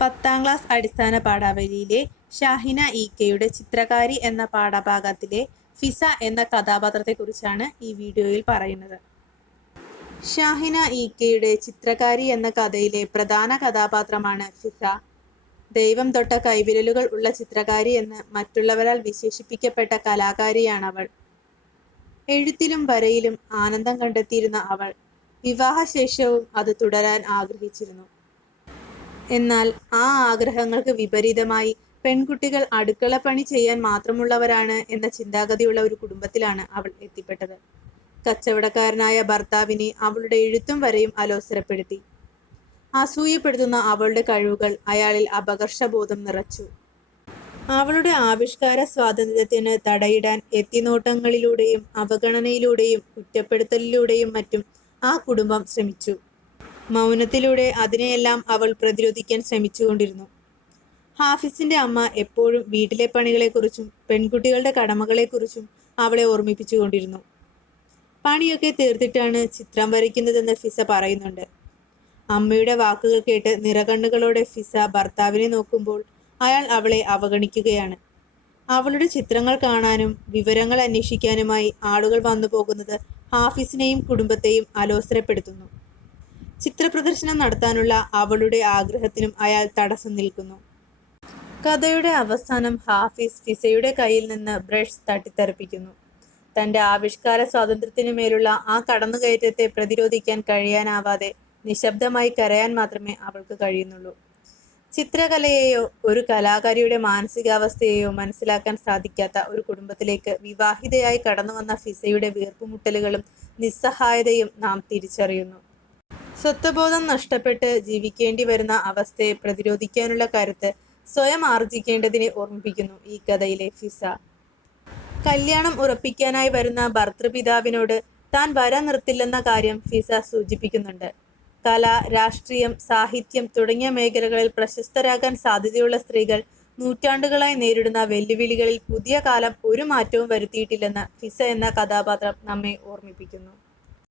പത്താം ക്ലാസ് അടിസ്ഥാന പാഠാവലിയിലെ ഷാഹിന ഇ കെയുടെ ചിത്രകാരി എന്ന പാഠഭാഗത്തിലെ ഫിസ എന്ന കഥാപാത്രത്തെക്കുറിച്ചാണ് ഈ വീഡിയോയിൽ പറയുന്നത്. ഷാഹിന ഇ കെയുടെ ചിത്രകാരി എന്ന കഥയിലെ പ്രധാന കഥാപാത്രമാണ് ഫിസ. ദൈവം തൊട്ട കൈവിരലുകൾ ഉള്ള ചിത്രകാരി എന്ന് മറ്റുള്ളവരാൽ വിശേഷിപ്പിക്കപ്പെട്ട കലാകാരിയാണ് അവൾ എഴുത്തിലും വരയിലും ആനന്ദം കണ്ടെത്തിയിരുന്ന അവൾ. വിവാഹശേഷവും അത് തുടരാൻ ആഗ്രഹിച്ചിരുന്നു. എന്നാൽ ആ ആഗ്രഹങ്ങൾക്ക് വിപരീതമായി പെൺകുട്ടികൾ അടുക്കള പണി ചെയ്യാൻ മാത്രമുള്ളവരാണ് എന്ന ചിന്താഗതിയുള്ള ഒരു കുടുംബത്തിലാണ് അവൾ എത്തിപ്പെട്ടത്. കച്ചവടക്കാരനായ ഭർത്താവിനെ അവളുടെ എഴുത്തും വരെയും അലോസരപ്പെടുത്തി. അസൂയപ്പെടുത്തുന്ന അവളുടെ കഴിവുകൾ അയാളിൽ അപകർഷബോധം നിറച്ചു. അവളുടെ ആവിഷ്കാര സ്വാതന്ത്ര്യത്തിന് തടയിടാൻ എത്തിനോട്ടങ്ങളിലൂടെയും അവഗണനയിലൂടെയും കുറ്റപ്പെടുത്തലിലൂടെയും മറ്റും ആ കുടുംബം ശ്രമിച്ചു. മൗനത്തിലൂടെ അതിനെയെല്ലാം അവൾ പ്രതിരോധിക്കാൻ ശ്രമിച്ചുകൊണ്ടിരുന്നു. ഹാഫിസിന്റെ അമ്മ എപ്പോഴും വീട്ടിലെ പണികളെക്കുറിച്ചും പെൺകുട്ടികളുടെ കടമകളെക്കുറിച്ചും അവളെ ഓർമ്മിപ്പിച്ചുകൊണ്ടിരുന്നു. പണിയൊക്കെ തീർത്തിട്ടാണ് ചിത്രം വരയ്ക്കുന്നതെന്ന് ഫിസ പറയുന്നുണ്ട്. അമ്മയുടെ വാക്കുകൾ കേട്ട് നിറകണ്ണുകളോടെ ഫിസ ഭർത്താവിനെ നോക്കുമ്പോൾ അയാൾ അവളെ അവഗണിക്കുകയാണ്. അവളുടെ ചിത്രങ്ങൾ കാണാനും വിവരങ്ങൾ അന്വേഷിക്കാനുമായി ആളുകൾ വന്നു പോകുന്നത് ഹാഫിസിനെയും കുടുംബത്തെയും അലോസരപ്പെടുത്തുന്നു. ചിത്രപ്രദർശനം നടത്താനുള്ള അവളുടെ ആഗ്രഹത്തിനും അയാൾ തടസ്സം നിൽക്കുന്നു. കഥയുടെ അവസാനം ഹാഫിസ് ഫിസയുടെ കയ്യിൽ നിന്ന് ബ്രഷ് തട്ടിത്തെറിപ്പിക്കുന്നു. തന്റെ ആവിഷ്കാര സ്വാതന്ത്ര്യത്തിനു മേലുള്ള ആ കടന്നുകയറ്റത്തെ പ്രതിരോധിക്കാൻ കഴിയാനാവാതെ നിശബ്ദമായി കരയാൻ മാത്രമേ അവൾക്ക് കഴിയുന്നുള്ളൂ. ചിത്രകലയെയോ ഒരു കലാകാരിയുടെ മാനസികാവസ്ഥയെയോ മനസ്സിലാക്കാൻ സാധിക്കാത്ത ഒരു കുടുംബത്തിലേക്ക് വിവാഹിതയായി കടന്നു വന്ന ഫിസയുടെ വീർപ്പുമുട്ടലുകളും നിസ്സഹായതയും നാം തിരിച്ചറിയുന്നു. സ്വത്വബോധം നഷ്ടപ്പെട്ട് ജീവിക്കേണ്ടി വരുന്ന അവസ്ഥയെ പ്രതിരോധിക്കാനുള്ള കരുത്ത് സ്വയം ആർജിക്കേണ്ടതിനെ ഓർമ്മിപ്പിക്കുന്നു ഈ കഥയിലെ ഫിസ. കല്യാണം ഉറപ്പിക്കാനായി വരുന്ന ഭർത്തൃപിതാവിനോട് താൻ വരാൻ നിർത്തില്ലെന്ന കാര്യം ഫിസ സൂചിപ്പിക്കുന്നുണ്ട്. കല രാഷ്ട്രീയം സാഹിത്യം തുടങ്ങിയ മേഖലകളിൽ പ്രശസ്തരാകാൻ സാധ്യതയുള്ള സ്ത്രീകൾ നൂറ്റാണ്ടുകളായി നേരിടുന്ന വെല്ലുവിളികളിൽ പുതിയ കാലം ഒരു മാറ്റവും വരുത്തിയിട്ടില്ലെന്ന് ഫിസ എന്ന കഥാപാത്രം നമ്മെ ഓർമ്മിപ്പിക്കുന്നു.